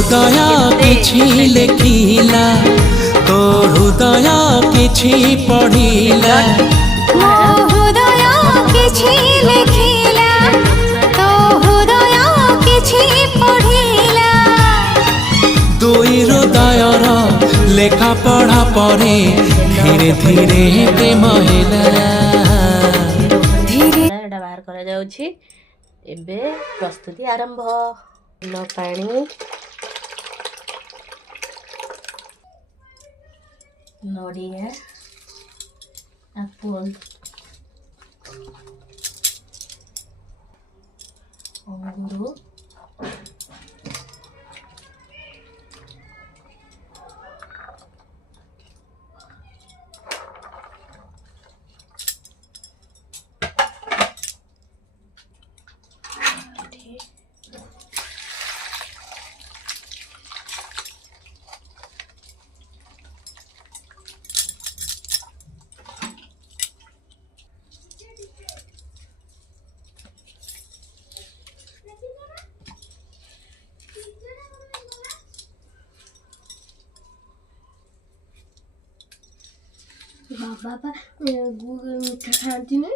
হৃদয় কিছু লেখিলা তো হৃদয় কিছু পড়িলা ମୋ ହୃଦୟ କିଛି ଲେଖିଲା ତୋ ହୃଦୟ କିଛି ପଢ଼ିଲା দুই হৃদয়র লেখা পড়া পরে ধীরে ধীরে প্রেম ହେଲା ଧୀରେ এটা ବାହାର କରାଯାଉଛି। ଏବେ ପ୍ରସ୍ତୁତି ଆରମ୍ଭ। ଫୁଲ ପାଣି, ନଡ଼ିଆ, ଆପଲ୍, ଅଙ୍ଗୁର, ବାବା ମିଠା ଖାଆନ୍ତି ନା